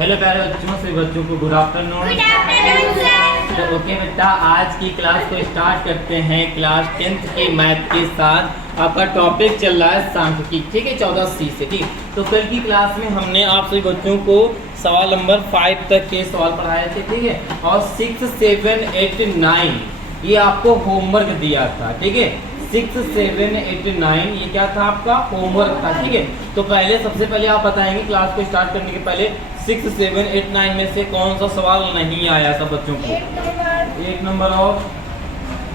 Hello प्यारे बच्चों, सभी बच्चों को गुड आफ्टरनून। तो ओके बेटा, आज की क्लास को स्टार्ट करते हैं। क्लास 10th के मैथ के साथ आपका टॉपिक चल रहा है सांख्यिकी, ठीक है, 14C से। ठीक, तो कल की क्लास में हमने आप सभी बच्चों को सवाल नंबर 5 तक के सवाल पढ़ाए थे, ठीक है, और 6, 7, 8, 9 ये आपको होमवर्क दिया था, ठीक है। 6, 7, 8, 9 ये क्या था, आपका होमवर्क था, ठीक है। तो पहले सबसे पहले आप बताएंगे क्लास को स्टार्ट करने के पहले 6, 7, 8, 9 में से कौन सा सवाल नहीं आया सब बच्चों को? एक नंबर और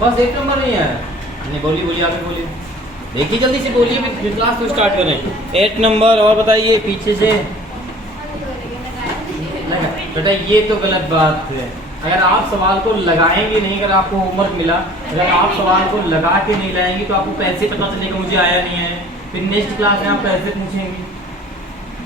बस एक नंबर नहीं आया। नहीं, बोलिए आगे बोलिए, देखिए जल्दी से बोलिए, फिर क्लास को स्टार्ट करें। 8 नंबर और बताइए पीछे से। बेटा ये तो गलत बात है। अगर आप सवाल को लगाएंगे नहीं, अगर आपको होमवर्क मिला, अगर आप सवाल को लगा के नहीं लाएंगे तो आपको कैसे पता चलेगा मुझे आया नहीं आया? फिर नेक्स्ट क्लास में आप कैसे पूछेंगे?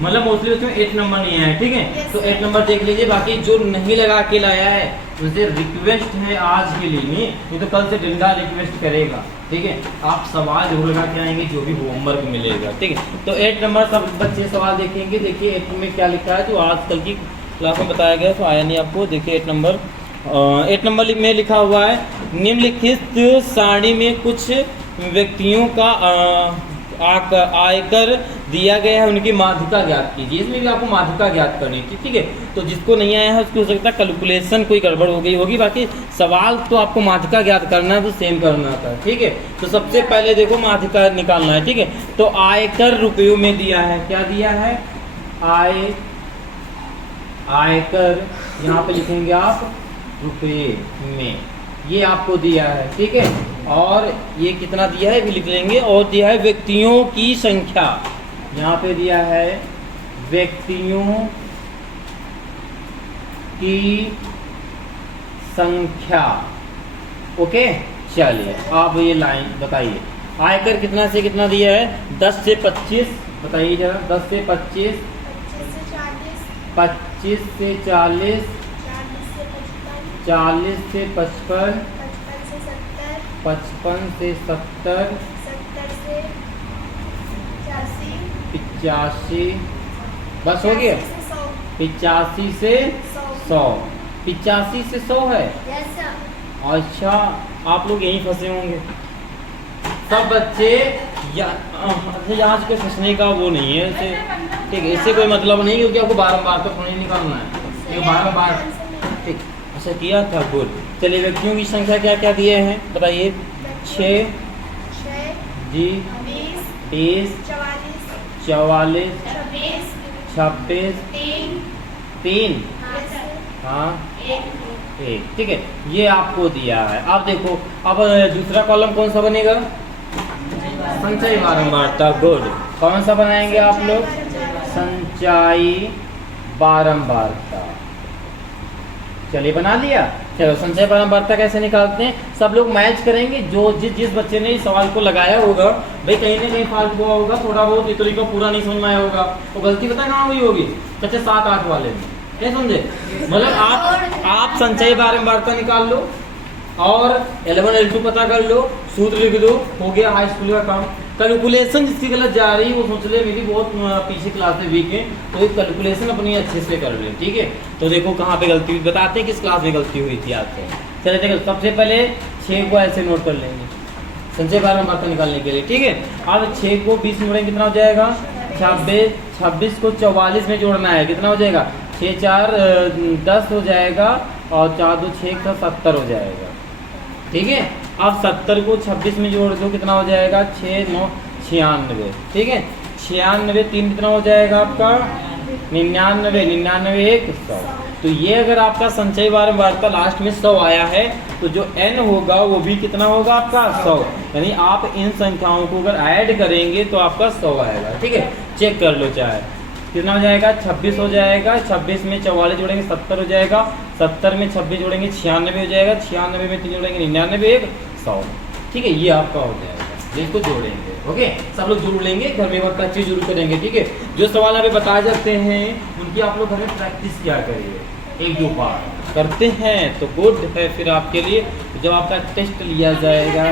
मतलब मोस्टली उसमें 8 नंबर नहीं आया, ठीक है। तो 8 नंबर देख लीजिए। बाकी जो नहीं लगा के लाया है उसे रिक्वेस्ट है आज के लिए, नहीं तो कल से डंडा रिक्वेस्ट करेगा, ठीक है। आप सवाल जरूर लगा के आएंगे जो भी होमवर्क मिलेगा, ठीक है। तो 8 नंबर सब बच्चे सवाल देखेंगे। देखिए 8 में क्या लिखा है, जो आज कल की क्लास में बताया गया, तो आया नहीं आपको। देखिए 8 नंबर में लिखा हुआ है, निम्नलिखित सारणी में कुछ व्यक्तियों का आयकर दिया गया है, उनकी माध्यिका ज्ञात कीजिए। इसमें भी आपको माध्यिका ज्ञात करनी थी, ठीक है। तो जिसको नहीं आया है उसको हो सकता है कैलकुलेशन कोई गड़बड़ हो गई होगी, बाकी सवाल तो आपको माध्यिका ज्ञात करना है तो सेम करना था, ठीक है। तो सबसे पहले देखो माध्यिका निकालना है, ठीक है। तो आयकर रुपयों में दिया है, क्या दिया है? आयकर यहाँ पे लिखेंगे आप रुपये में, ये आपको दिया है, ठीक है। और ये कितना दिया है भी लिख लेंगे। और दिया है व्यक्तियों की संख्या, यहाँ पे दिया है व्यक्तियों की संख्या, ओके। चलिए आप ये लाइन बताइए, आयकर कितना से कितना दिया है? 10 से 25 बताइए जरा। 10 से 25, 25 से 40, 40 से 55, 55 से 70, 85, बस हो गया। 85 से 100, 85 से 100 है। अच्छा, आप लोग यहीं फंसे होंगे सब बच्चे। यहाँ से फंसने का वो नहीं है इसे, ठीक है। इससे कोई मतलब नहीं, क्योंकि आपको बारम्बार तो नहीं निकालना है, ये बारम्बार, ठीक। अच्छा किया था, गुड। चलिए व्यक्तियों की संख्या क्या क्या दिए हैं बताइए। 6 जी, 20, 44, 26, 3, हाँ 1, ठीक है। ये आपको दिया है। अब देखो, अब दूसरा कॉलम कौन सा बनेगा? संचयी बारंबारता, गुड। कौन सा बनाएंगे आप लोग? संचयी बारंबारता। चलिए बना लिया। चलो संचय बारंबारता कैसे निकालते हैं सब लोग मैच करेंगे। जो जिस बच्चे ने इस सवाल को लगाया होगा, भाई कहीं ना कहीं फाल्ट हुआ होगा थोड़ा बहुत, इतनी को पूरा नहीं समझ में आया होगा, तो गलती पता कहाँ हुई होगी? बच्चे 7, 8 वाले में, क्या समझे? मतलब आप संचयी बारंबारता निकाल लो और L1 L2 पता कर लो, सूत्र लिख दो, हो गया हाई स्कूल का काम। कैलकुलेशन जिसकी गलत जा रही है वो सोच ले मेरी बहुत पीछे क्लास में वीक है, तो कैलकुलेशन अपनी अच्छे से कर ले, ठीक है। तो देखो कहाँ पे गलती हुई, बताते हैं किस क्लास में गलती हुई थी आपसे। चलिए देखो, सबसे पहले 6 को ऐसे नोट कर लेंगे संचय बारंबारता निकालने के लिए, ठीक है। अब 6 को 20 में जोड़ेंगे, कितना हो जाएगा? 26, 26 को 44 में जोड़ना है, कितना हो जाएगा? 6, 4, 10 हो जाएगा, और 4, 2, 6 का 70 हो जाएगा, ठीक है। अब 70 को 26 में जोड़ दो, कितना हो जाएगा? 6, 9, 96, ठीक है। 96, 3 कितना हो जाएगा आपका? 99, 99, 1, 100। तो ये अगर आपका संचयी बारंबारता लास्ट में 100 आया है, तो जो n होगा वो भी कितना होगा आपका? 100। यानी आप इन संख्याओं को अगर ऐड करेंगे तो आपका 100 आएगा, ठीक है। चेक कर लो चाहे कितना हो जाएगा? 26 हो जाएगा, 26 में 44 जोड़ेंगे 70 हो जाएगा, 70 में 26 जोड़ेंगे 96 हो जाएगा, 96 में 3 जोड़ेंगे 99, 1, 100, ठीक है। ये आपका हो जाएगा, इसको जोड़ेंगे, ओके। सब लोग जोड़ लेंगे, घर में वक्त अच्छी जरूर करेंगे, ठीक है। जो सवाल अभी बताए जाते हैं उनकी आप लोग घर में प्रैक्टिस क्या करिए, 1-2 बार करते हैं तो गुड है फिर आपके लिए। जब आपका टेस्ट लिया जाएगा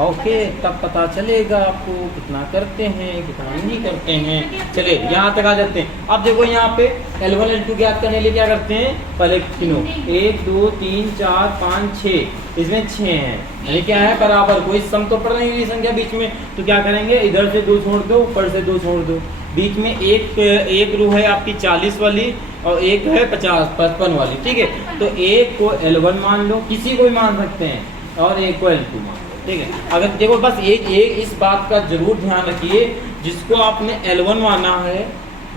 ओके, तब पता चलेगा आपको कितना करते हैं कितना नहीं करते हैं। चलिए यहाँ तक आ जाते हैं। अब देखो यहाँ पे L1 L2 ज्ञात करने के लिए क्या करते हैं, पहले गिनो 1 2 3 4 5 6, इसमें 6 हैं, यानी क्या है बराबर, कोई सम तो पड़ नहीं रही संख्या बीच में, तो क्या करेंगे इधर से 2 छोड़ दो, ऊपर से 2 छोड़ दो, बीच में एक रो है आपकी 40 वाली और एक है 55 वाली, ठीक है। तो एक को L1 मान लो, किसी को भी मान सकते हैं, और एक को L2 मान लो, ठीक है। अगर देखो बस एक इस बात का जरूर ध्यान रखिए, जिसको आपने L1 माना है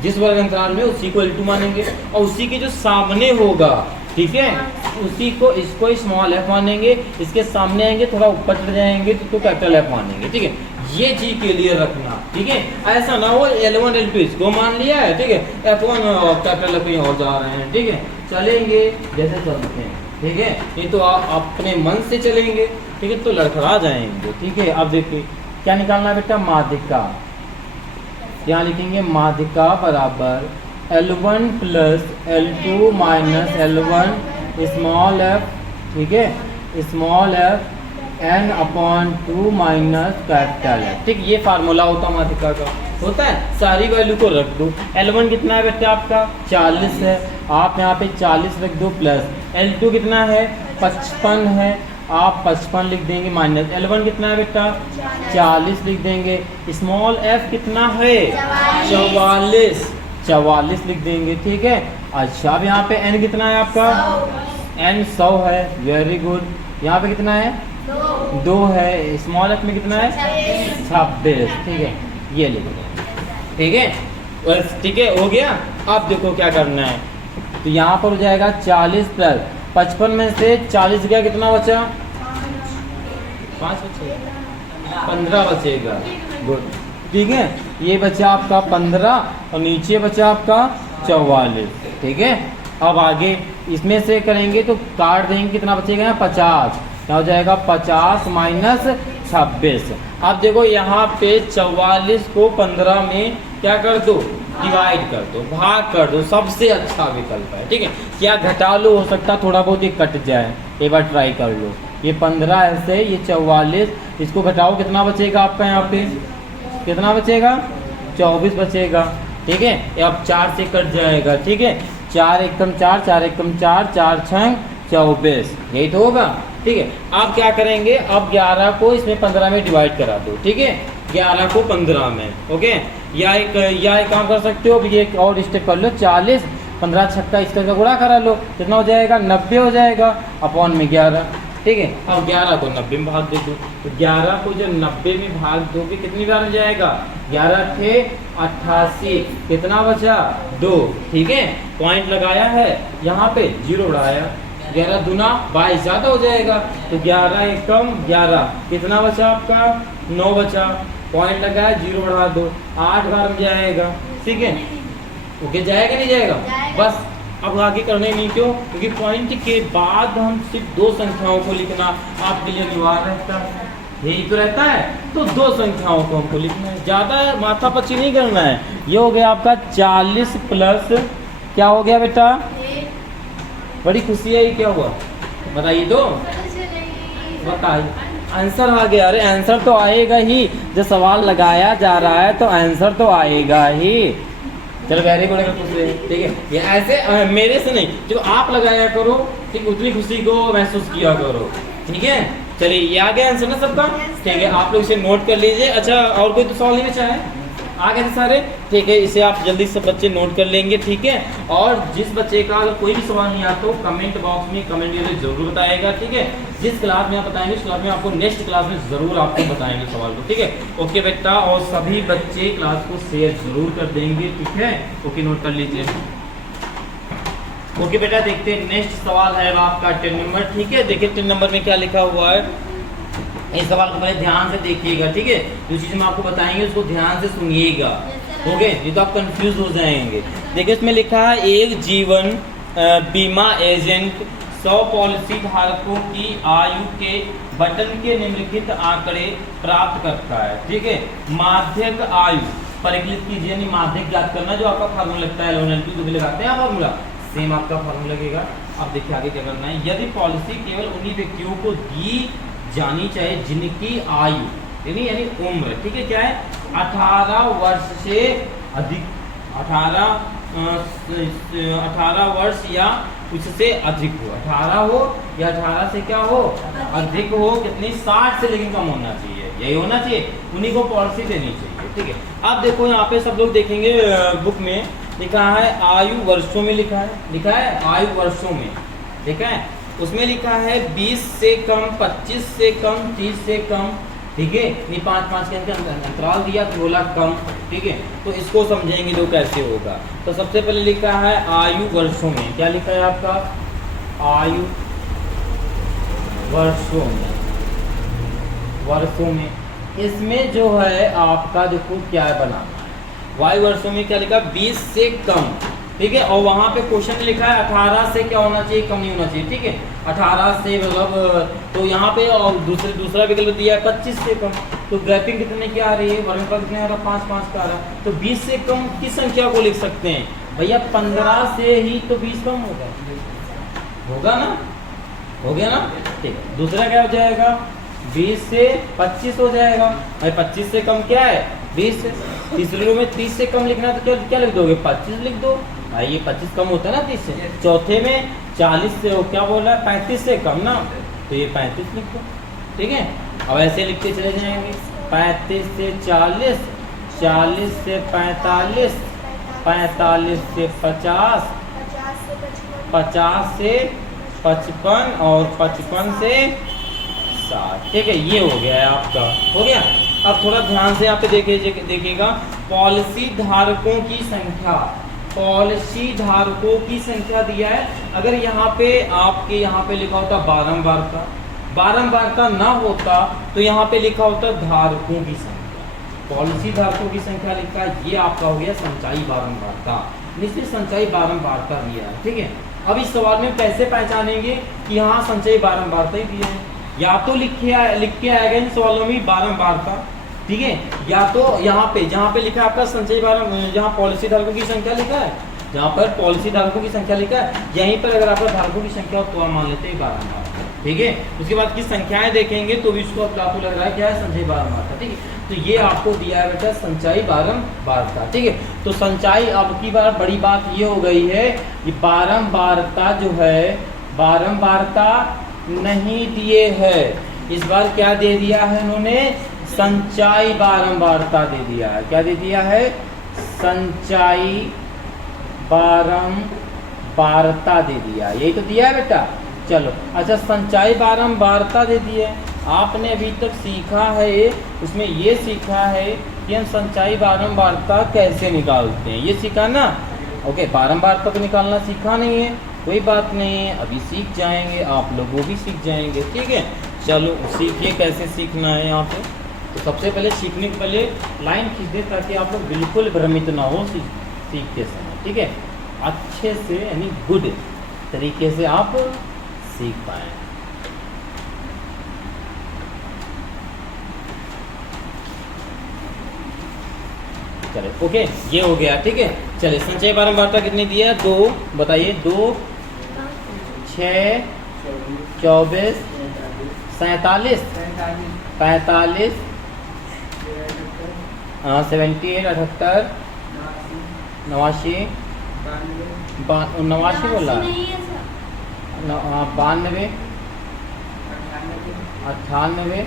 जिस वर्ग अंतराल में, उसी को L2 मानेंगे, और उसी के जो सामने होगा, ठीक है, उसी को, इसको स्मॉल f मानेंगे, इसके सामने आएंगे थोड़ा ऊपर चले जाएंगे तो कैपिटल F मानेंगे, ठीक है। ये चीज के लिए रखना, ठीक है, ऐसा ना हो L1 L2 इसको मान लिया है, ठीक है, F1 और कैपिटल F कहीं और जा रहे हैं, ठीक है, चलेंगे जैसे चलते हैं, ठीक है। ये तो आप अपने मन से चलेंगे, ठीक है, तो लड़खड़ा जाएंगे, ठीक है। अब देखिए क्या निकालना है बेटा, माध्यिका, यहाँ लिखेंगे माध्यिका बराबर L1 plus L2 minus L1 small f, ठीक है, small f n upon 2 minus capital F, ठीक। ये फार्मूला होता है माध्यिका का, होता है। सारी वैल्यू को रख दो, L1 कितना है बेटा आपका 40 है, आप यहाँ पे 40 रख दो, प्लस L2 कितना है 55 है, आप 55 लिख देंगे, माइनस L1 कितना है बेटा 40 लिख देंगे, स्मॉल f कितना है 44 लिख देंगे, ठीक है। अच्छा अब यहाँ पे n कितना है आपका, n 100 है, वेरी गुड। यहाँ पे कितना है 2 है, स्मॉल f में कितना है 26, ठीक है, ये लिख देंगे, ठीक है, बस ठीक है, हो गया। अब देखो क्या करना है, तो यहाँ पर हो जाएगा 40 प्लस 55 में से 40 गया, कितना बचा 5 बचेगा, 15 बचेगा, गुड, ठीक है। ये बचा आपका 15 और नीचे बचा आपका 44, ठीक है। अब आगे इसमें से करेंगे तो काट देंगे, कितना बचेगा 50, क्या हो जाएगा 50 माइनस 26। अब देखो यहाँ पे 44 को 15 में क्या कर दो, डिवाइड कर दो, भाग कर दो, सबसे अच्छा विकल्प है, ठीक है। क्या घटा लो, हो सकता थोड़ा बहुत ही कट जाए, एक बार ट्राई कर लो। ये 15 ऐसे, ये 44, इसको घटाओ, कितना बचेगा आपका, यहाँ पे कितना बचेगा 24 बचेगा, ठीक है। अब 4 से कट जाएगा, ठीक है, 4 एकम 4, 4 एकम 4, 4 छंग 24, यही तो होगा, ठीक है। आप क्या करेंगे, अब 11 को इसमें 15 में डिवाइड करा दो, ठीक है, 11 को 15 में, ओके। या एक काम कर सकते हो, ये एक और स्टेप कर लो, 40 15 छक्का इसका गुणा करा लो, कितना हो जाएगा 90 हो जाएगा, अपॉन में 11, ठीक है। अब 11 को 90 में भाग दे दो, तो 11 को जब 90 में भाग दोगे कितनी बार हो जाएगा, 11 थे 88, कितना बचा 2, ठीक है। पॉइंट लगाया है, यहाँ पे 0 बढ़ाया, 11 दूना 22 ज़्यादा हो जाएगा, तो 11 एकम 11, कितना बचा आपका 9 बचा, पॉइंट लगाया 0 बढ़ा दो, 8 बार में जाएगा, ठीक है, ओके, जाएगा नहीं जाएगा, बस। अब आगे करने नहीं, क्यों, क्योंकि पॉइंट के बाद हम सिर्फ 2 संख्याओं को लिखना आपके लिए अनिवार्य रहता है, यही तो रहता है, तो 2 संख्याओं को हमको लिखना है, ज़्यादा माथा पच्ची नहीं करना है। ये हो गया आपका 40 प्लस क्या हो गया बेटा, बड़ी खुशी है, ये क्या हुआ बताइए तो, बताइए, आंसर आ गया। अरे आंसर तो आएगा ही, जब सवाल लगाया जा रहा है तो आंसर तो आएगा ही। चलो वेरी गुड, अगर पूछ रहे हैं, ठीक है, ये ऐसे मेरे से नहीं, जो आप लगाया करो, ठीक, उतनी खुशी को महसूस किया करो, ठीक है। चलिए ये आ गया आंसर ना सबका, ठीक है, आप लोग इसे नोट कर लीजिए। अच्छा और कोई तो सवाल नहीं बचा है, आ गए थे सारे, ठीक है, इसे आप जल्दी से बच्चे नोट कर लेंगे, ठीक है। और जिस बच्चे का अगर कोई भी सवाल नहीं आता तो कमेंट बॉक्स में कमेंट करके जरूर बताएगा, ठीक है। जिस क्लास में आप बताएंगे उस क्लास में आपको नेक्स्ट क्लास में जरूर आपको बताएंगे सवाल को, ठीक है, ओके बेटा। और सभी बच्चे क्लास को शेयर जरूर कर देंगे, ठीक है, ओके, नोट कर लीजिए। ओके बेटा, देखते हैं नेक्स्ट सवाल है आपका 10 नंबर, ठीक है। देखिए 10 नंबर में क्या लिखा हुआ है, इस सवाल को पहले ध्यान से देखिएगा, ठीक है, जो चीज़ हम आपको बताएंगे उसको ध्यान से सुनिएगा, ओके, ये तो आप कंफ्यूज हो जाएंगे। देखिए इसमें लिखा है, एक जीवन बीमा एजेंट 100 पॉलिसी धारकों की आयु के बटन के निम्नलिखित आंकड़े प्राप्त करता है, ठीक है। माध्यक आयु परिकलित कीजिए, यानी माध्यक ज्ञात करना, जो आपका फार्मूला लगता है L1 L2 जो भी लगाते हैं फार्मूला, सेम आपका फार्मूला लगेगा। अब देखिए आगे क्या करना है, यदि पॉलिसी केवल उन्हीं व्यक्तियों को दी जानी चाहिए जिनकी आयु यानी उम्र, ठीक है, क्या है, 18 वर्ष से अधिक, 18 वर्ष या उससे अधिक हो, 18 हो या 18 से क्या हो, अधिक हो, कितनी, 60 से लेकिन कम होना चाहिए, यही होना चाहिए, उन्हीं को पॉलिसी देनी चाहिए, ठीक है। अब देखो यहाँ पे सब लोग देखेंगे बुक में लिखा है आयु वर्षों में, लिखा है आयु वर्षों में, लिखा है, उसमें लिखा है 20 से कम, 25 से कम, 30 से कम, ठीक है, नहीं 5-5 के अंतराल दिया तो बोला कम, ठीक है। तो इसको समझेंगे तो कैसे होगा। तो सबसे पहले लिखा है आयु वर्षों में, क्या लिखा है आपका, आयु वर्षों में, इसमें जो है आपका देखो क्या बनाना है, वायु वर्षों में क्या लिखा, 20 से कम, ठीक है, और वहाँ पे क्वेश्चन लिखा है 18 से क्या होना चाहिए, कम नहीं होना चाहिए, ठीक है, 18 से मतलब, तो यहाँ पे और दूसरा विकल्प दिया है 25 से कम, तो ग्रैपिंग कितने की आ रही है, वर्णक्रम कितने आ रहा है, 5-5 का आ रहा है, तो 20 से कम की संख्या को लिख सकते हैं भैया, 15 से ही तो 20 कम होगा ना, हो गया ना, ठीक है। दूसरा क्या हो जाएगा, 20 से 25 हो जाएगा, भाई 25 से कम क्या है, 20। तीसरे रो में 30 से कम लिखना है तो क्या लिख दोगे, 25 लिख दो भाई, ये 25 कम होता है ना 30 से। चौथे में 40 से, क्या बोल रहा है, 35 से कम ना, तो ये 35 लिख दो, ठीक है। अब ऐसे लिखते चले जाएंगे, 35 से 40, 40 से 45, 45 से 50, 50 से 55 और 55 से 60, ठीक है, ये हो गया है आपका, हो गया। अब थोड़ा ध्यान से यहाँ पे देखिएगा, पॉलिसी धारकों की संख्या, पॉलिसी धारकों की संख्या दिया है, अगर यहाँ पे आपके यहाँ पे लिखा होता बारंबारता ना होता तो यहाँ पे लिखा होता धारकों की संख्या, पॉलिसी धारकों की संख्या लिखा है, ये आपका हो गया संचयी बारंबारता, निश्चित संचयी बारंबारता दिया है, ठीक है। अब इस सवाल में कैसे पहचानेंगे कि यहाँ संचयी बारंबारता ही दिया है, या तो लिख के आएगा इन सवालों में बारंबारता, ठीक है, या तो यहाँ पे जहाँ पे लिखा है आपका संचयी जहाँ पॉलिसी धारकों की संख्या लिखा है, जहाँ पर पॉलिसी धारकों की संख्या लिखा है, यहीं पर अगर आपका धारकों की संख्या हो तो आप मान लेते हैं बारंबारता, ठीक है। उसके बाद की संख्याएं देखेंगे तो भी इसको आपको लग रहा है क्या है, संचयी बारंबारता, ठीक है। तो ये आपको दिया है बेटा संचयी बारंबारता, ठीक है। तो संचयी, अब की बार बड़ी बात ये हो गई है, ये बारंबारता जो है, बारंबारता नहीं दिए है, इस बार क्या दे दिया है इन्होंने, संचयी बारंबारता दे दिया है, क्या दे दिया है, संचयी बारंबारता दे दिया, यही तो दिया है बेटा। चलो अच्छा, संचयी बारंबारता दे दी है, आपने अभी तक सीखा है, उसमें ये सीखा है कि हम संचयी बारंबारता कैसे निकालते हैं, ये सीखा ना, ओके। बारंबारता तो निकालना सीखा नहीं है, कोई बात नहीं है, अभी सीख जाएंगे, आप लोग वो भी सीख जाएंगे, ठीक है। चलो सीखिए कैसे सीखना है यहाँ पे। तो सबसे पहले सीखने के पहले लाइन खींच दें ताकि आप लोग बिल्कुल भ्रमित ना हो सीखते समय, ठीक है, अच्छे से यानी गुड तरीके से आप सीख पाए। चले ओके, ये हो गया, ठीक है। चलिए संचयी बारंबारता कितनी दी है, 2, बताइए, 2, 6, 24, 47, 45, 78, 78, 89, 89 बोला, 92, 98,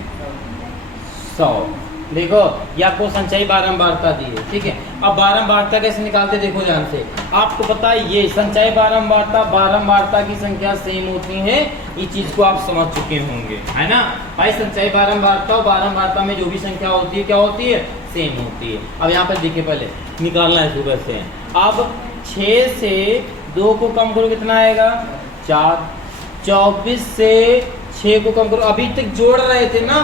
100, देखो ये आपको संचयी बारंबारता दी है, ठीक है। अब बारंबारता कैसे निकालते देखो ध्यान से, आपको पता है ये संचयी बारंबारता की संख्या सेम होती है, ये चीज को आप समझ चुके होंगे, है ना भाई। संचयी बारंबारता और बारंबारता में जो भी संख्या होती है क्या होती है, सेम होती है। अब यहाँ पर देखिए, पहले निकालना है सुबह से, अब 6 से 2 को कम करो, कितना आएगा, 4, 24 से 6 को कम करो, अभी तक जोड़ रहे थे ना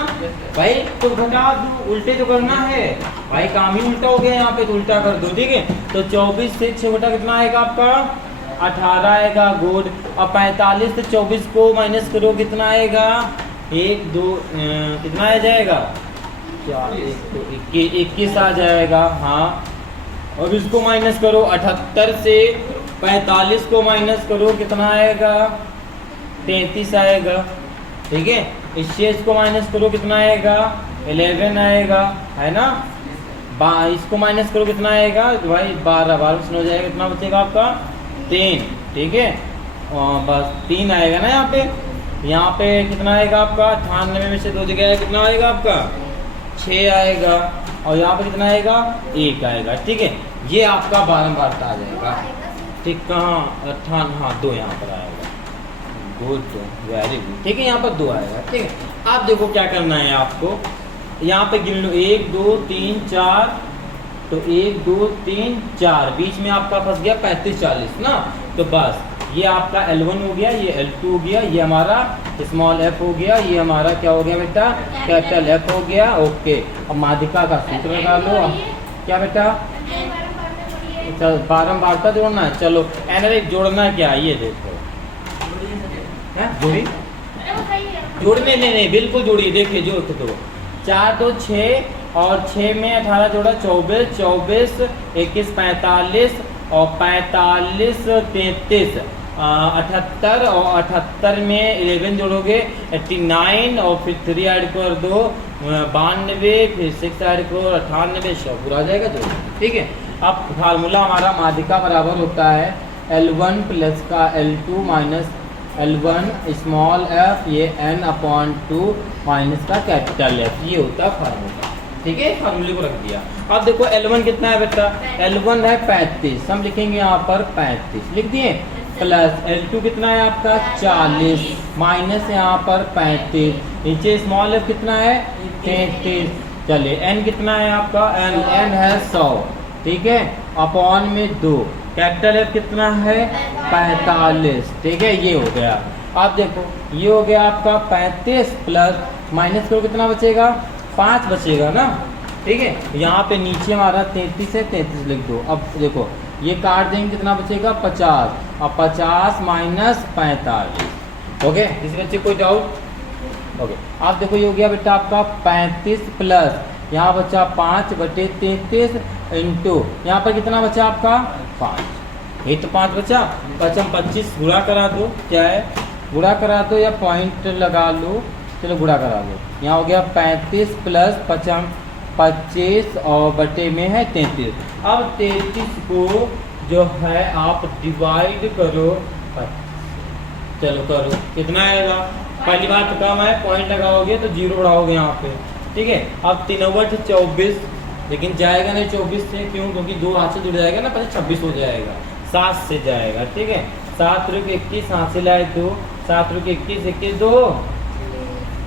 भाई, तो घटा दो, उल्टे तो करना है भाई, काम ही उल्टा हो गया यहाँ पे, तो उल्टा कर दो, ठीक है। तो 24 से 6 बटा कितना आएगा आपका, 18 आएगा, गुड। अब 45 से 24 को माइनस करो, कितना आएगा, 1, 2, कितना आ जाएगा, 4, 21 आ जाएगा, हाँ। अब इसको माइनस करो, 78 से 45 को माइनस करो, कितना आएगा, 33 आएगा, ठीक है। इससे इसको माइनस करो कितना आएगा 11 आएगा, है ना। इसको माइनस करो कितना आएगा भाई 12, 12 से हो जाएगा, कितना बचेगा आपका 3, ठीक है। बस 3 आएगा ना यहाँ पे कितना आएगा आपका 98 में से 2 जगह कितना आएगा आपका 6 आएगा, और यहाँ पे कितना आएगा 1 आएगा, ठीक है। ये आपका बारंबारता आ जाएगा, ठीक। कहाँ 98, हाँ 2 यहाँ पर आएगा, गुड, वेरी गुड, ठीक है। यहाँ पर 2 आएगा, ठीक है। आप देखो क्या करना है आपको, यहाँ पे गिन लो 1 2 3 4, तो 1 2 3 4, बीच में आपका फंस गया 35 40 ना, तो बस ये आपका L1 हो गया, ये L2 हो गया, ये हमारा स्मॉल f हो गया, ये हमारा क्या हो गया बेटा कैपिटल F हो गया, ओके। अब माध्यिका का सूत्र लगा लो, क्या बेटा बारंबारता जोड़ना है, चलो एनालिटिक जोड़ना क्या है ये देखो, जोड़ी जोड़ने नहीं बिल्कुल जोड़िए, देखिए जोड़ दो 4 2 6 और 6 में 18 जोड़ा 24, 24 21 45 और 45 33 78, और 78 में 11 जोड़ोगे 89, और फिर 3 ऐड कर दो 92, फिर 6 ऐड करो 98, 100 पूरा हो जाएगा जो, ठीक है। अब फार्मूला हमारा माध्यिका बराबर होता है L1 प्लस का L2 minus L1 small f, ये n/2 माइनस का कैपिटल F, ये होता है फार्मूला, ठीक है। फार्मूले को रख दिया। अब देखो L1 कितना है बेटा, L1 है 35, हम लिखेंगे यहाँ पर 35 लिख दिए, प्लस L2 कितना है आपका 40 माइनस यहाँ पर 35, नीचे स्मॉल f कितना है 33, चलिए n कितना है आपका n है 100, ठीक है, अपॉन में 2, कैपिटल F कितना है 45, ठीक है, ये हो गया। अब देखो ये हो गया आपका 35 प्लस माइनस करो कितना बचेगा 5 बचेगा ना, ठीक है। यहाँ पे नीचे हमारा 33 है, 33 लिख दो। अब देखो ये काट देंगे कितना बचेगा 50, अब 50 माइनस 45, ओके। किसी बच्चे कोई डाउट, ओके। अब देखो ये हो गया बेटा आपका 35 प्लस यहाँ बचा 5/33 इंटू यहाँ पर कितना बचा आपका 5, ये तो 5 बचा, 25 गुणा करा दो, क्या है गुणा करा दो या पॉइंट लगा लो, चलो गुणा करा लो। यहाँ हो गया 35 प्लस 25 और बटे में है 33, अब 33 को जो है आप डिवाइड करो, चलो करो कितना आएगा, पहली बात तो कम है, पॉइंट लगाओगे तो 0 बढ़ाओगे यहाँ पे, ठीक है। अब 3 × 24, लेकिन जाएगा नहीं 24 से, क्यों, क्योंकि 2 हाथ से जुड़ जाएगा ना, पहले 26 हो जाएगा, 7 से जाएगा, ठीक है। 7 × 21 हाथ से लाए 2, 7 × 21 21 2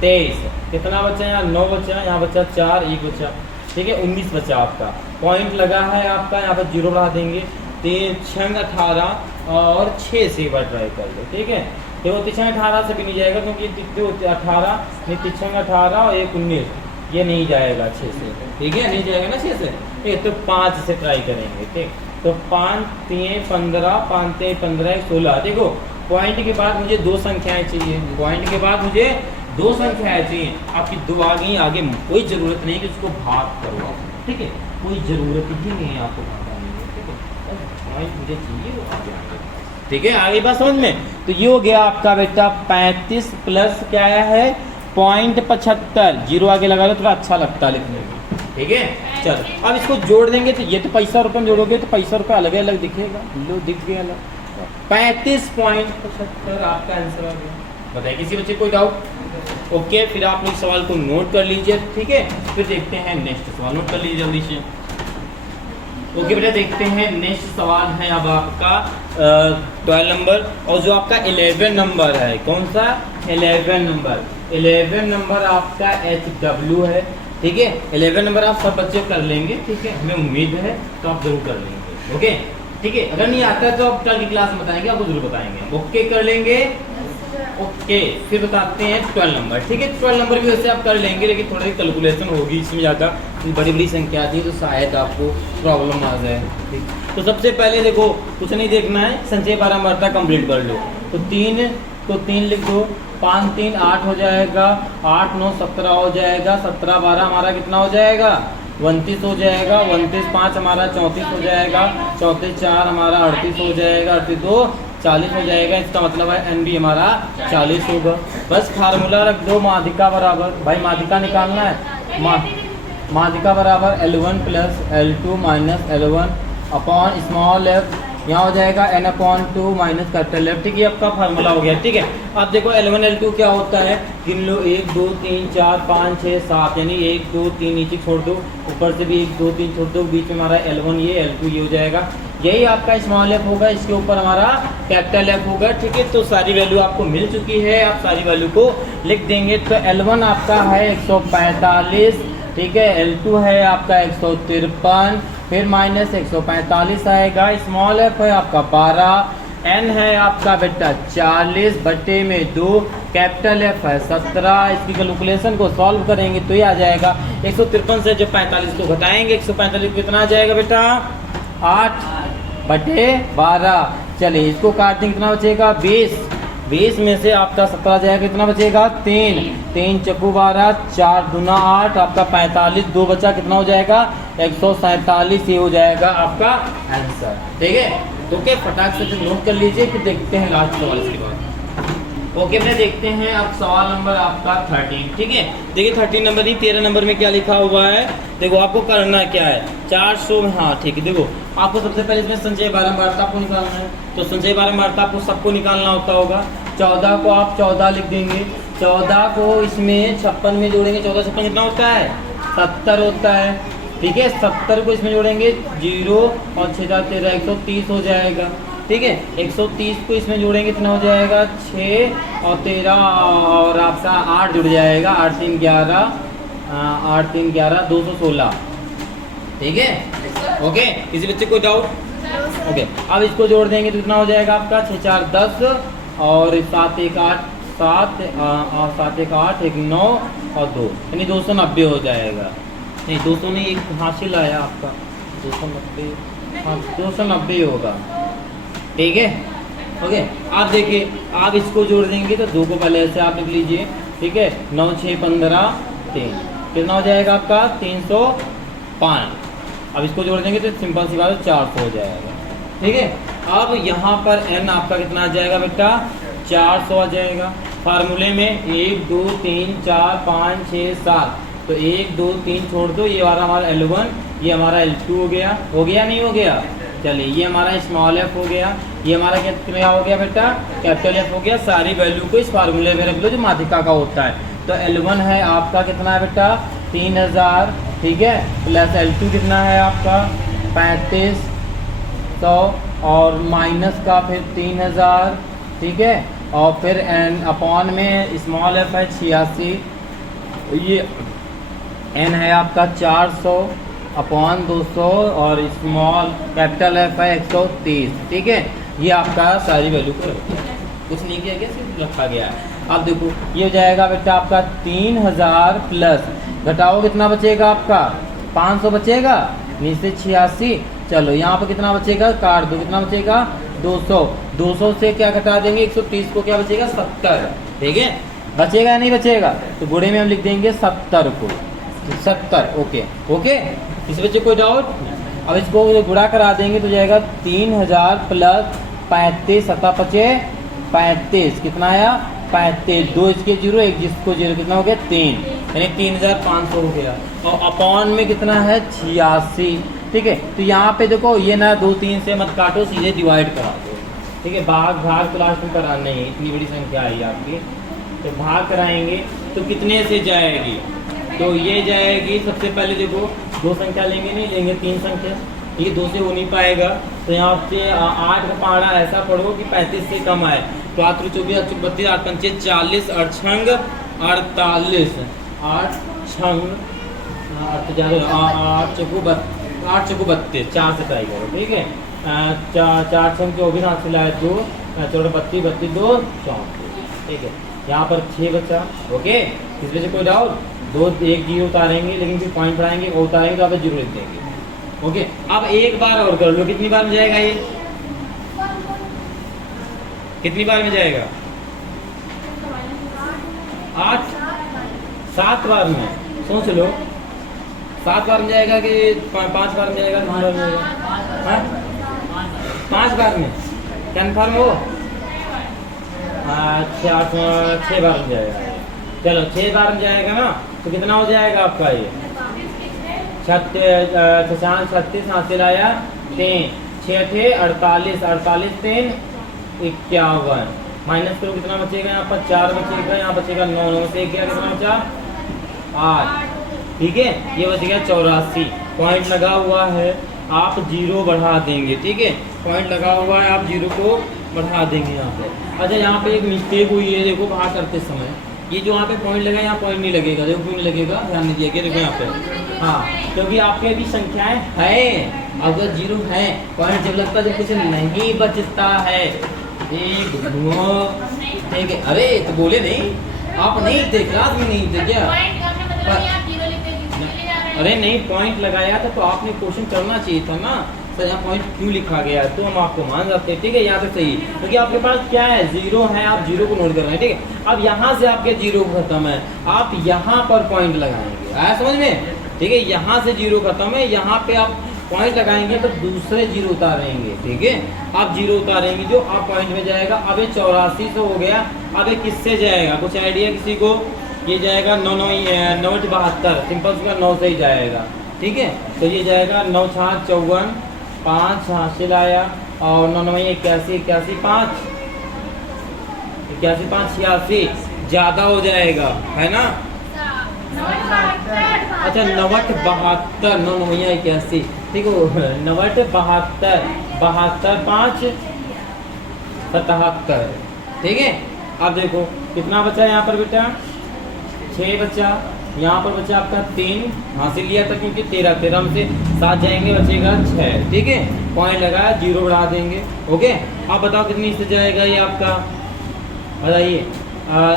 23, कितना बचा यहाँ 9 बचा, यहाँ बचा 4, 1 बचा, ठीक है, 19 बचा आपका। पॉइंट लगा है आपका, यहाँ पर 0 बढ़ा देंगे, 3 6 18 और 6 से एक बार ट्राई कर लो, ठीक है। देखो 3 18 से भी नहीं जाएगा, क्योंकि 18 नहीं, 3 18 और 1 19, ये नहीं जाएगा 6 से, ठीक है, नहीं जाएगा ना 6 से, ठीक है। तो 5 से ट्राई करेंगे, ठीक। तो 5 3 15, 5 3 15 16, देखो पॉइंट के बाद मुझे 2 संख्याएं चाहिए, पॉइंट के बाद मुझे 2 संख्याएं चाहिए, आपकी 2 आ गई, आगे कोई ज़रूरत नहीं कि उसको भाग करो, ठीक है, कोई ज़रूरत ही नहीं है आपको भागने की, ठीक है। पॉइंट मुझे चाहिए वो आगे आगे, ठीक है, आगे बात समझ में। तो ये हो गया आपका बेटा 35 प्लस क्या है 0.75, 0 आगे लगा लो, थोड़ा अच्छा लगता है लिखने में, ठीक है। चलो अब इसको जोड़ देंगे, तो ये तो पैसा रुपये में जोड़ोगे तो पैसा रुपये अलग अलग दिखेगा, लो दिख गया अलग, 35.75 आपका आंसर आ गया। बताइए किसी बच्चे कोई डाउट, ओके। फिर आप लोग सवाल को नोट कर लीजिए, ठीक है। फिर देखते हैं नेक्स्ट सवाल, नोट कर लीजिए जल्दी से, ओके बेटा। देखते हैं नेक्स्ट सवाल है अब आपका 12 नंबर, और जो आपका 11 नंबर है, कौन सा 11 नंबर, 11 नंबर आपका HW है, ठीक है। 11 नंबर आप सब बच्चे कर लेंगे, ठीक है, हमें उम्मीद है तो आप जरूर कर लेंगे, ओके, ठीक है। अगर नहीं आता है तो आप कल की क्लास में बताएंगे, आपको जरूर बताएंगे, ओके कर लेंगे, ओके। फिर बताते हैं 12 नंबर, ठीक है। 12 नंबर भी वैसे आप कर लेंगे, लेकिन थोड़ी कैलकुलेशन होगी इसमें ज़्यादा, बड़ी बड़ी संख्या थी तो शायद आपको प्रॉब्लम आ जाए, ठीक। तो सबसे पहले देखो कुछ नहीं देखना है, संचय बारंबारता कंप्लीट कर लो। तो 3 लिख दो, 5 3 8 हो जाएगा, 8 9 17 हो जाएगा, 17 12 हमारा कितना हो जाएगा 29 हो जाएगा, 29 5 हमारा 34 हो जाएगा, 34 4 हमारा 38 हो जाएगा, 38 2 40 हो जाएगा, इसका मतलब है n भी हमारा 40 होगा। बस फार्मूला रख दो, माध्यिका बराबर, भाई माध्यिका निकालना है, माध्यिका बराबर L1 plus L2 minus L1 upon small f, यहाँ हो जाएगा n upon 2 minus capital F। ठीक है, आपका फार्मूला हो गया। ठीक है, अब देखो L1 L2 क्या होता है, गिन लो 1 2 3 4 5 6 7, यानी 1 2 3 नीचे छोड़ दो, ऊपर से भी 1 2 3 छोड़ दो, बीच में हमारा L1 ये L2 ये हो जाएगा, यही आपका स्मॉल f होगा, इसके ऊपर हमारा कैपिटल F होगा। ठीक है, तो सारी वैल्यू आपको मिल चुकी है, आप सारी वैल्यू को लिख देंगे। तो L1 आपका है 145, ठीक है, L2 है आपका 153, फिर माइनस 145 आएगा, स्मॉल f है आपका 12, n है आपका बेटा 40 बटे में 2, कैपिटल F है 17। इसकी कैलकुलेशन को सॉल्व करेंगे तो ये आ जाएगा 153 से जब 45 को घटाएंगे 145 कितना आ जाएगा बेटा 8 बटे 12। चलिए इसको काट देंगे, कितना बचेगा 20 में से आपका 17 आ जाएगा, कितना बचेगा 3 चक्कू 12, 4 दूना 8, आपका 45, 2 बचा, कितना हो जाएगा 147, ये हो जाएगा आपका आंसर। ठीक है, तो क्या फटाक से नोट कर लीजिए, फिर देखते हैं लास्ट सवाल इसके बाद। ओके अपने देखते हैं अब सवाल नंबर आपका 13। ठीक है, देखिए 13 नंबर नहीं 13 नंबर में क्या लिखा हुआ है, देखो आपको करना क्या है 400 में, हाँ ठीक है, देखो आपको सबसे पहले इसमें संचय बारंबारता को निकालना है, तो संचय बारंबारता आपको सबको निकालना होता होगा। 14 को आप 14 लिख देंगे, 14 को इसमें 56 में जोड़ेंगे, 14 56 कितना होता है 70 होता है। ठीक है, 70 को इसमें जोड़ेंगे 0 और 6 13 130 हो जाएगा। ठीक है, 130 को इसमें जोड़ेंगे कितना हो जाएगा 6 और 13 और आपका 8 जुड़ जाएगा, 8 3 11 216। ठीक है, ओके, किसी बच्चे को डाउट? ओके, अब इसको जोड़ देंगे तो कितना हो जाएगा आपका 6 4 10 और 7 1 8 7 और 7 1 8 1 9 और 2, यानी 290 हो जाएगा। नहीं 200 नहीं, एक हासिल आया आपका 290, हाँ 290 होगा। ठीक है, ओके, आप देखिए आप इसको जोड़ देंगे तो 2 को पहले ऐसे आप लिख लीजिए। ठीक है, 9 6 15 3, कितना हो जाएगा आपका 305। अब इसको जोड़ देंगे तो सिंपल सी बात है 400 हो जाएगा। ठीक है, अब यहाँ पर n आपका कितना आ जाएगा बेटा 400 आ जाएगा। फार्मूले में 1 2 3 4 5 6 7, तो 1 2 3 छोड़ दो, ये वाला हमारा L1, ये हमारा L2 हो गया नहीं हो गया। चलिए ये हमारा स्मॉल f हो गया, ये हमारा क्या हो गया बेटा कैपिटल F हो गया। सारी वैल्यू को इस फार्मूले में रख लो जो माध्यिका का होता है। तो L1 है आपका कितना है बेटा 3000, ठीक है, प्लस L2 कितना है आपका 3500 और माइनस का फिर 3000। ठीक है, और फिर n अपॉन में स्मॉल f है 86, ये n है आपका 400 अपॉन 200 और स्मॉल कैपिटल F है 130। ठीक है, ये आपका सारी वैल्यू को कुछ नहीं किया गया, सिर्फ रखा गया है। अब देखो ये हो जाएगा बेटा आपका 3000 प्लस घटाओ कितना बचेगा आपका 500 बचेगा, नीचे 86। चलो यहाँ पर कितना बचेगा काट दो, कितना बचेगा 200, 200 से क्या घटा देंगे 130 को, क्या बचेगा 70। ठीक है, बचेगा या नहीं बचेगा, तो गुणे में हम लिख देंगे 70 को, 70। ओके, इस बच्चे कोई डाउट? अब इसको गुणा करा देंगे तो जाएगा 3000 प्लस 35 7 35, कितना आया 35, 2 इसके 0 1 जिसको 0, कितना हो गया 3, यानी 3500 हो गया। और अपॉन में कितना है 86। ठीक है, तो यहाँ पे देखो ये ना 2 3 से मत काटो, सीधे डिवाइड करा दो। ठीक है, भाग तो लास्ट में कराना ही, इतनी बड़ी संख्या आई आपकी, तो भाग कराएंगे तो कितने से जाएगी, तो ये जाएगी सबसे पहले देखो 2 संख्या लेंगे, नहीं लेंगे 3 संख्या, ये 2 से हो नहीं पाएगा, तो यहाँ से 8 का पहाड़ा ऐसा पढ़ो कि 35 से कम आए, तो 8 24 8 32 8 पंचे 40 और छंग 48, 8 छंग 8 चकू 32, 4 से ट्राई करो। ठीक है, 4 छंग 24 हाथ से लाए 2 14 32 32 2 34। ठीक है, यहाँ पर 6 बचा। ओके, इस वजह से कोई डाउट? 2 1 0 उतारेंगे, लेकिन फिर पॉइंट बढ़ाएंगे, वो उतारेंगे तो आप 0 लिख देंगे। ओके, अब एक बार और कर लो, कितनी बार में जाएगा ये, कितनी बार में जाएगा 8 7 बार में, सोच लो 7 बार में जाएगा कि 5 बार में जाएगा, 5 बार में जाएगा, 5 बार में, कन्फर्म हो? अच्छा 6 बार बन जाएगा। चलो 6 बार बन जाएगा ना, तो कितना हो जाएगा आपका ये 36 हासिल आया 3 6 48 48 3 51 माइनस करो कितना बचेगा यहाँ पर 4 बचेगा, यहाँ बचेगा 9 9 से गया कितना बचा 8। ठीक है, ये बच गया 84। पॉइंट लगा हुआ है, आप 0 बढ़ा देंगे। ठीक है, पॉइंट लगा हुआ है, आप 0 को बढ़ा देंगे यहाँ पे। अच्छा यहाँ पे एक मिस्टेक हुई है, देखो बाहर करते समय ये जो यहाँ पे पॉइंट लगा, यहाँ पॉइंट नहीं लगेगा। देखो क्यों नहीं लगेगा, ध्यान दीजिए कि देखो यहाँ पे हाँ, क्योंकि आपके अभी संख्याएं हैं, अगर 0 है पॉइंट जब लगता है जब कुछ नहीं बचता है। एक ठीक है, अरे तो बोले नहीं, आप नहीं थे क्लास में, नहीं थे क्या? अरे नहीं, पॉइंट लगाया था तो आपने क्वेश्चन करना चाहिए था ना सर, यहाँ पॉइंट क्यों लिखा गया है, तो हम आपको मान जाते हैं। ठीक है, यहाँ तक सही, क्योंकि आपके पास क्या है 0 है, आप 0 को नोट कर रहे हैं। ठीक है, अब यहाँ से आपके 0 खत्म है, आप यहाँ पर पॉइंट लगाएंगे, आया समझ में? ठीक है, यहाँ से 0 खत्म है, यहाँ पे आप पॉइंट लगाएंगे तो दूसरे 0 उतारेंगे। ठीक है, आप 0 उतारेंगे जो आप पॉइंट में जाएगा। अब ये 84 से हो गया, अब ये किससे जाएगा, कुछ आइडिया किसी को? ये जाएगा 9 9 72, सिंपल का 9 से ही जाएगा। ठीक है, तो ये जाएगा 9 6 54 5 हासिल आया, और 9 9 81 81 5 81 5 86 ज़्यादा हो जाएगा, है ना? अच्छा 90 72 9 9 81, ठीक है, 90 72 72 5 77। ठीक है, अब देखो कितना बचा यहाँ पर बेटा, 6 बचा, यहाँ पर बचा आपका 3 हासिल लिया था, क्योंकि 13 में से 7 जाएंगे, बचेगा 6। ठीक है, पॉइंट लगाया, 0 बढ़ा देंगे। ओके, आप बताओ कितनी से जाएगा ये आपका, बताइए।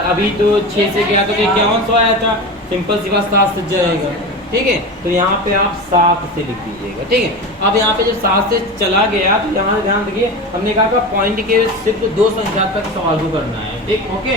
अभी तो 6 से गया तो 51 आया था, सिंपल सी बात 7 से जाएगा। ठीक है, तो यहाँ पे आप 7 से लिख दीजिएगा। ठीक है, अब यहाँ पे जब 7 से चला गया तो यहाँ ध्यान रखिए, हमने कहा था पॉइंट के सिर्फ 2 संख्या तक सवाल को करना है। ठीक, ओके,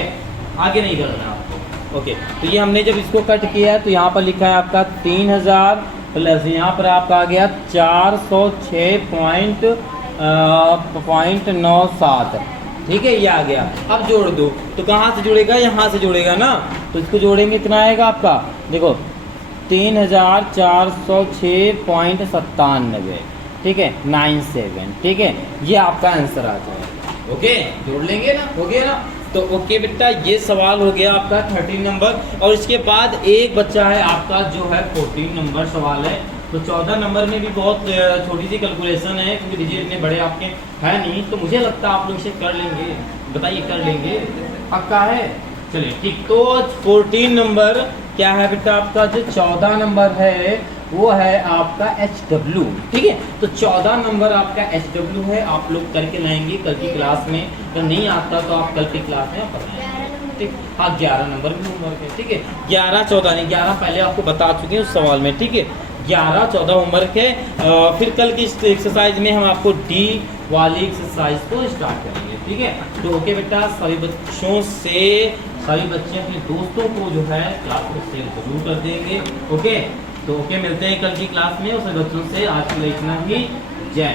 आगे नहीं करना आपको। ओके, तो ये हमने जब इसको कट किया तो यहाँ पर लिखा है आपका 3000 प्लस यहाँ पर आपका आ गया 406.97। ठीक है, ये आ गया। अब जोड़ दो, तो कहाँ से जुड़ेगा, यहाँ से जुड़ेगा ना, तो इसको जोड़ेंगे कितना आएगा आपका, देखो 3406.97। ठीक है, 97। ठीक है, ये आपका आंसर आ जाएगा। ओके, जोड़ लेंगे ना, हो गया ना? तो ओके बेटा, ये सवाल हो गया आपका 13 नंबर, और इसके बाद एक बच्चा है आपका जो है 14 नंबर सवाल है। तो 14 नंबर में भी बहुत छोटी सी कैलकुलेशन है, क्योंकि डिजिट इतने बड़े आपके है नहीं, तो मुझे लगता है आप लोग इसे कर लेंगे। बताइए, कर लेंगे? पक्का है? चलिए ठीक, तो 14 नंबर क्या है बेटा आपका, जो 14 नंबर है वो है आपका HW। ठीक है, तो 14 नंबर आपका HW है, आप लोग करके लाएंगे कल की क्लास में। तो नहीं आता तो आप कल की क्लास में पढ़ाएंगे। ठीक, हाँ 11 नंबर भी होमवर्क है। ठीक है, 11 14 नहीं, 11 पहले आपको बता चुके हैं उस सवाल में। ठीक है, 11 14 होमवर्क है। फिर कल की एक्सरसाइज में हम आपको डी वाली एक्सरसाइज को स्टार्ट करेंगे। ठीक है, तो ओके बेटा, सभी बच्चों से सभी बच्चे अपने दोस्तों को जो है क्लास को शेयर जरूर कर देंगे। ओके, तो ओके, मिलते हैं कल की क्लास में। उस बच्चों से आज के लिए इतना ही। जय